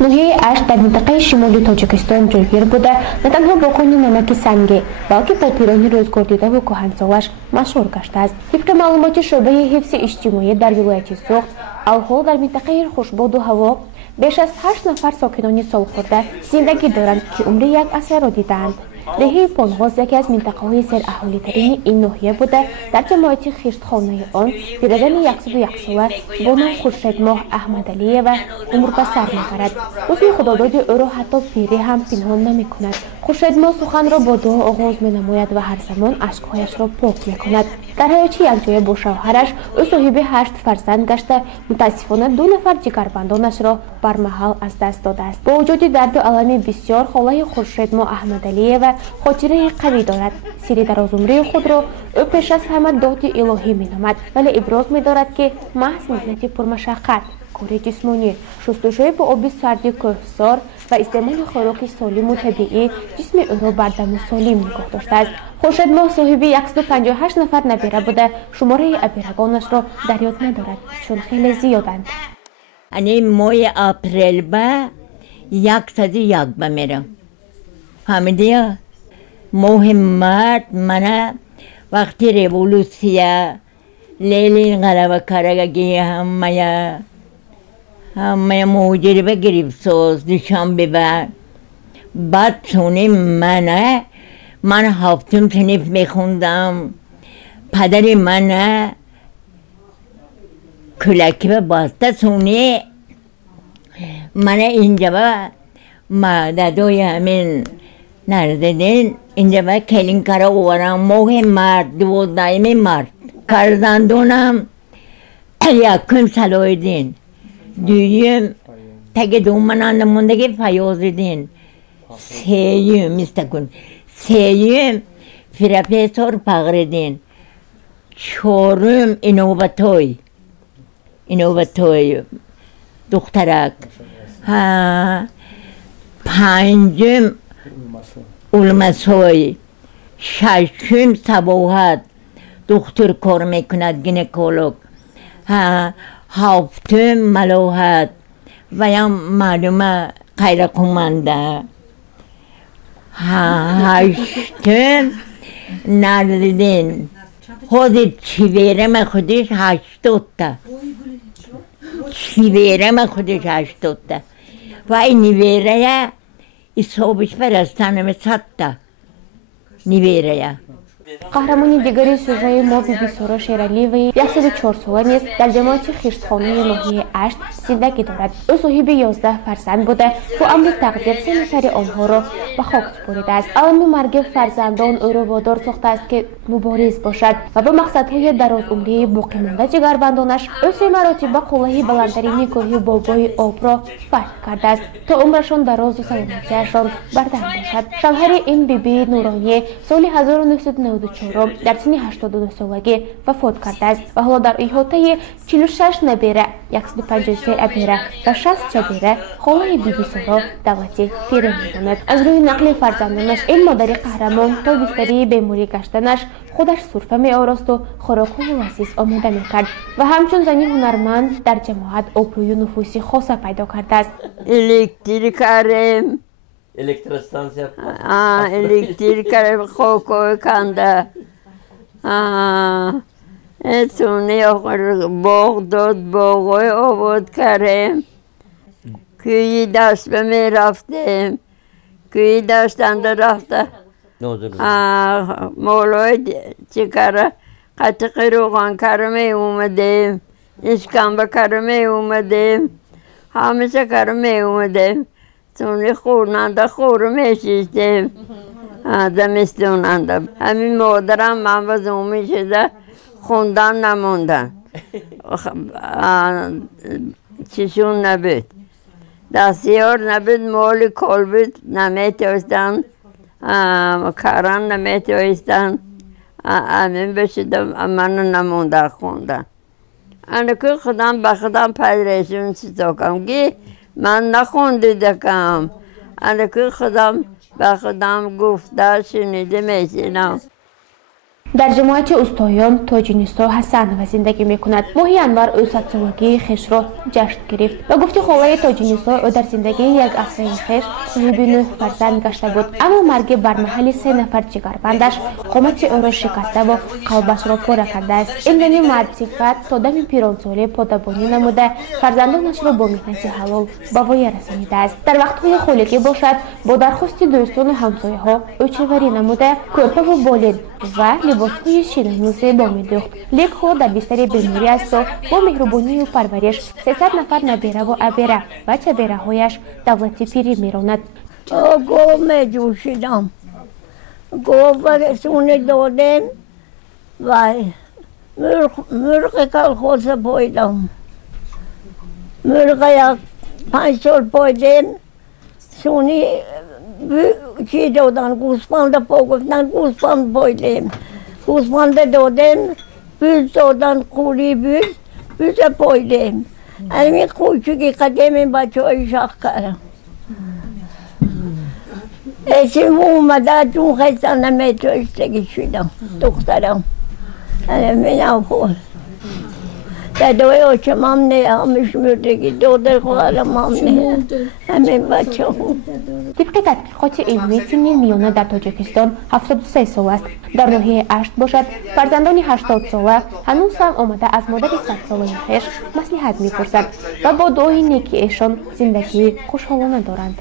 ناحیه اشت در منطقه شمالی تاجیکستان جایگیر بوده، نه تنها با کان نمک سنگی بلکه با پیرانی روزگردیده و کهنسالش مشهور گشته است. طبق معلومات شعبه حفظ اجتماعی در ولایت سوخت، الحال در منطقه خوشباد و هوا بیش از 8 نفر ساکنان سالخورده زندگی دارند که عمر یک عصر را دیدند. دهه پانغاز یکی از منطقه‌های سراحالی ترین این ناحیه بوده. در جماعت خیشتخانه آن پیرزن 101 ساله با نام خورشیدماه احمدعلیه و عمر به سر می‌برد. حسن خداداد او را حتی پیری هم پنهان نمی‌کند. خورشیدماه سخن را با دعا آغاز می‌نماید و هر زمان اشک‌هایش را پاک می‌کند. در حیاط یک جای با شوهرش او صاحب 8 فرزند گشته، متاسفانه 2 نفر جگربندانش را بر محل از دست داده است. با وجود درد و الم بسیار، خاله خورشیدماه احمدعلیه و خاطره قوی دارد. سری درازعمری خود را او پیش از همه داد الهی مینامد، ولی ابراز می‌دارد که محض مهنت پرمشقت، کار جسمانی، شستشوی با آب سرد کوهسار و استعمال خوراک سالم و طبیعی جسم او را بر دم سالم نگاه داشته است. خورشیدماه صاحب 158 نفر نبیره بوده. شماره ابیرگانش را در یاد ندارد چون خیلی زیادند. یعنی ماه اپریل به 101 بمیرم. فهمیدی؟ ماه مرد منه وقتی ریولوسیا لیلین غلبه کرگی همه موجری بگریب سوز نشان ببر. بعد چونی من هفتم صنف میخوندم. پدر من کلکی به باسته سونی من اینجا با مددوی همین نرددین اینجا با کلین کارا اوورم. موه مرد 12 مرد کرزندونم یکم سلویدین دویم تگه دومنان موندگی فیاضیدین سیم استکون سیم فرپیسور پغردین چهارم اینوبتوی دخترک پنجم علمسوی ششم سباحت دکتر کار میکند گینکولوگ هفتم ملوحت و یا معلومه قیرقومنده هشتم نردین خودی چیویرم خودش 80 تا چیویرم خودش 80 تا و این نیویره حسابش فرستانم 100 تا نیویره. قهرمانی دیگری سوژه ما بیبی سارا شیرالیوی 104 ساله نیست در جماعت خیشتخانه ناحیه اشت زندگی دارد. او صاحب 11 فرزند بوده و امر تقدیر 3 نفر آنها را به خاک سپرده است. الم مرگ فرزندان او را وادار ساخته است که مبارز باشد و به مقصدهای درازعمری باقی مانده جگربندانش او 3 مراتب قله بلندترین کوه بابای آب را فتح کرده است تا عمرشان دراز و سلامتیشان بردم باشد. شوهر این بیبی نورانی سال 1994 در سن 82 سالگی وفات کرده است و حالا در احاطه 46 نبیره، 153 ابیره و 60 جبیره خاله بیبی سارا دولتی پیره می‌ماند. از روی نقل فرزندانش این مادر قهرمان تا بستری بیماری گشتنش خودش سرفه می‌آراست و خوراک‌های لذیذ آماده می‌کرد و همچون زنی هنرمند در جماعت آبروی و نفوذی خاصه پیدا کرده است. الکتریکارم Elektrostansiya. الکتریکارم خوکوی کنده اتونی باغ داد باغای آباد کردیم. کوی دست به می رفتیم. کوی دست انده رفته مولای چکره قطقی روغان کرمی اومدیم. اشکمبه کرمی اومدیم. همیشه کرمی اومدیم. تونی خورننده خورو میشیستیم زمستوننده. همین مادرم من با زومی شده خوندن نموندن چشون نبود دستیار نبود مالی کل بود نمیتوستن کاران نمیتوستن همین بشیدم من نمونده خوندن. انکه خودم به خودم پیدایشون ستاکم گی من نخونده کم. انکه خودم به خودم گفته شنیده میشینم. در جماعت استایان تاج‌نیسا حسنова زندگی میکند. ماهی انور او سوسیولوژی خویش را جشن گرفت و گفت خواهر تاج‌نیسا او در زندگی یک عصر خویش صاحب 9 فرزند گشته بود، اما مرگ بر محل 3 نفر جگربندش قامت او را شکسته و قلبش را پاره کرده است. این زن مرد صفت تا دم پیرانسالی پادبانی نموده فرزندانش را با مهنت حلال به وای رسانیده است. در وقت‌های خولگی باشد با درخواست دوستان و همسایه‌ها او چوری نموده کورپه و بالین و لباس‌های شیرین و زیبا می‌دوخت. لیک خود در بستر بیماری است و با مهربانی و پرورش 300 نفر نبیره و ابیره و چبیره‌هایش دولتی پیری می‌راند. گوه می‌جوشیدم، گوه رسونه دادم و مرغ کلخوز پایدم. مرغ یک 5 سال پایدم سونی چی دادن گوسفند پا گفتن گوسفند پایدم، گوسفند دادم بوز دادن قولی بوز پایدم. همین کوچکی قدیم بچه های شخ کردم. اسم اومده چون خسته نمیتونستگی شدم دخترم. همین افول دادوی آچم هم نه همش مردگی دادر خواهرم هم نه همین بچه هم. طبق تحقیقات علمی سن میانه در تاجیکستان 73 سال است. در ناحیه اشت باشد فرزندان 80 ساله هنوز هم آمده از مادر 100 ساله خویش مصلحت میپرسند و با دعای نیکی ایشان زندگی خوشحالانه دارند.